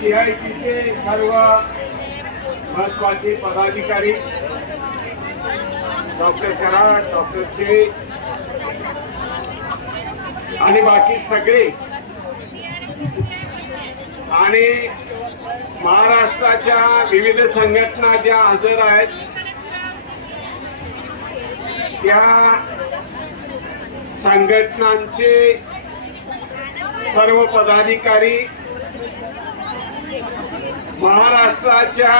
CITचे सर्व महत्वाचे पदाधिकारी, डॉक्टर कराड, डॉक्टर शेख आणि बाकी सगळे, आणि महाराष्ट्राच्या विविध संघटना ज्या हजर आहेत त्या संघटनांचे सर्व पदाधिकारी, महाराष्ट्राच्या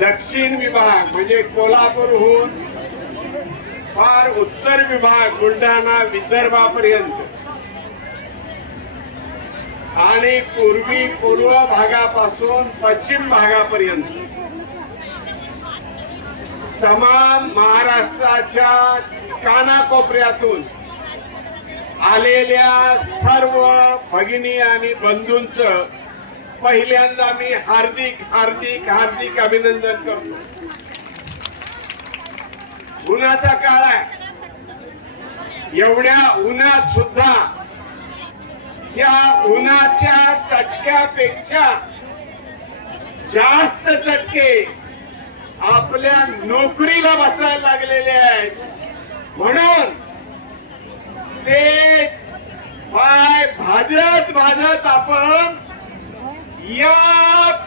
दक्षिण विभाग म्हणजे कोल्हापूरहून फार उत्तर विभाग बुलढाणा विदर्भापर्यंत आणि पूर्व भागापासून पश्चिम भागापर्यंत तमाम महाराष्ट्राच्या कानाकोपऱ्यातून आलेल्या सर्व भगिनी आणि बंधूंचं पहिल्यांदा मी हार्दिक हार्दिक हार्दिक अभिनंदन करतो. उन्हाचा काळ आहे, एवढ्या उन्हात सुद्धा त्या उन्हाच्या चटक्यापेक्षा जास्त चटके आपल्या नोकरीला बसायला लागलेले आहेत. म्हणून ते पाय भाजत भाजत आपण या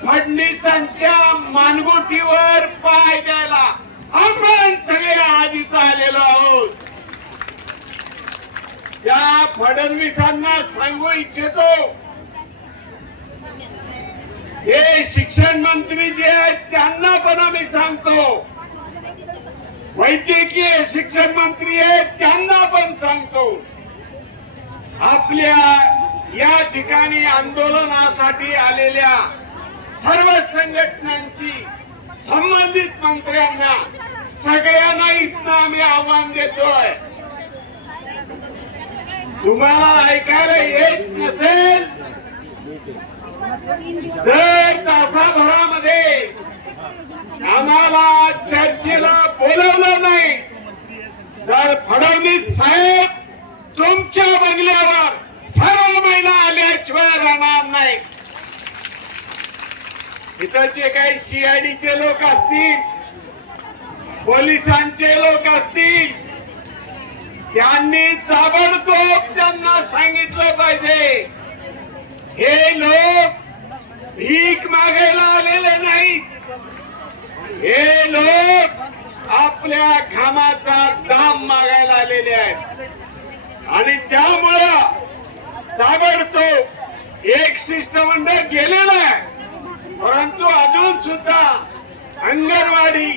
फडणवीसांच्या मानगुटीवर पाय द्यायला आपण सगळे आधीच आलेलो आहोत. त्या फडणवीसांना सांगू इच्छितो, हे शिक्षण मंत्री जे आहेत त्यांना पण आम्ही सांगतो, वैद्यकीय शिक्षण मंत्री आहेत त्यांना पण सांगतो, आपल्या या ठिकाणी आंदोलनासाठी आलेल्या सर्व संघटनांची संबंधित मंत्र्यांना सगळ्यांना इथं आम्ही आव्हान देतोय. तुम्हाला ऐकायला येत नसेल, जर तासाभरामध्ये आम्हाला चर्चेला बोलवलं नाही तर फडणवीस साहेब तुमच्या बंगल्यावर सर्व महिना आल्याशिवाय राहणार नाही. इतर जे काही CIDचे लोक असतील, पोलिसांचे लोक असतील, त्यांनी ताबडतोब त्यांना सांगितलं पाहिजे, हे लोक भीक मागायला आलेले नाहीत, हे लोक आपल्या घामाचा दाम मागायला आलेले आहेत. आणि त्यामुळं ताबडतोब एक शिष्टमंडळ गेलेलं आहे, परंतु अजून सुद्धा अंगणवाडी,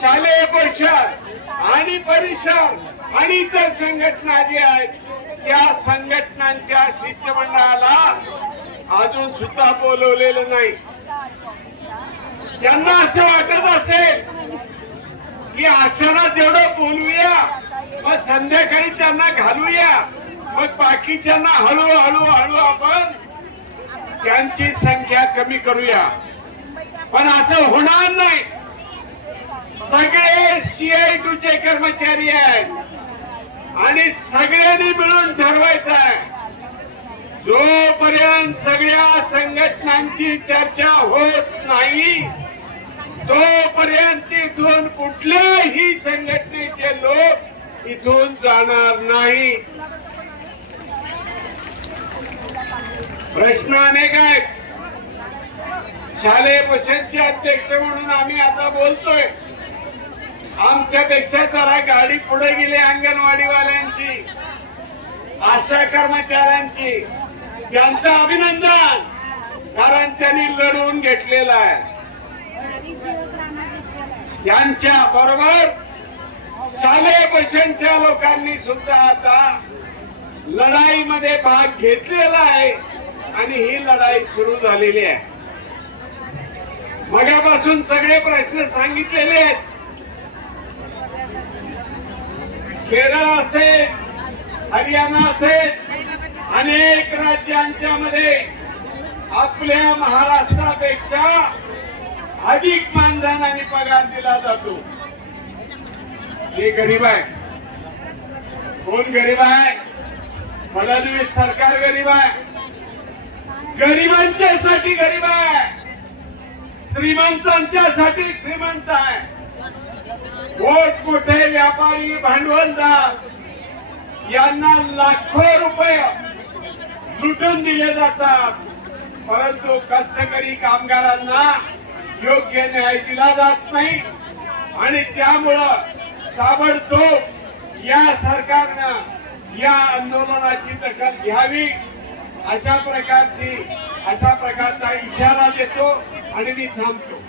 शालेय परिषद आणि परिषद आणि इतर संघटना जे आहेत त्या संघटनांच्या शिष्टमंडळाला अजून सुद्धा बोलवलेलं नाही. त्यांना असं वाटत असेल की अशाला जेवढं बोलूया मग संध्याकाळी त्यांना घालूया, मग बाकीच्यांना हळूहळू आपण त्यांची संख्या कमी करूया. पण असं होणार नाही. सगळे CITचे कर्मचारी आहेत आणि सगळ्यांनी मिळून ठरवायचं आहे, जोपर्यंत सगळ्या संघटनांची चर्चा होत नाही तोपर्यंत इथून कुठल्याही संघटनेचे लोक इथून जाणार नाही. प्रश्न अनेक आहेत. शालेय परिषदचे अध्यक्ष म्हणून आम्ही आता बोलतोय, आमच्यापेक्षा जरा गाडी पुढे गेली अंगणवाडीवाल्यांची, आशा कर्मचाऱ्यांची. त्यांचं अभिनंदन, कारण त्यांनी लढवून घेतलेलं आहे. त्यांच्या बरोबर शालेय परिषदच्या लोकांनी सुद्धा आता लढाईमध्ये भाग घेतलेला आहे आणि ही लढाई सुरू झालेली आहे. मगापासून सगळे प्रश्न सांगितलेले आहेत. केरळ असेल, हरियाणा असेल, अनेक राज्यांच्या मध्ये आपल्या महाराष्ट्रापेक्षा अधिक मानधन आणि पगार दिला जातो. हे गरीब आहे. कोण गरीब आहे? फडणवीस सरकार गरीब आहे. गरिबांच्यासाठी गरीब आहे, श्रीमंतांच्यासाठी श्रीमंत आहे. मोठमोठे व्यापारी भांडवलदार यांना लाखो रुपये लुटून दिले जातात, परंतु कष्टकरी कामगारांना योग्य न्याय दिला जात नाही. आणि त्यामुळं ताबडतोब या सरकारनं या आंदोलनाची दखल घ्यावी अशा प्रकारचा इशारा देतो आणि मी थांबतो.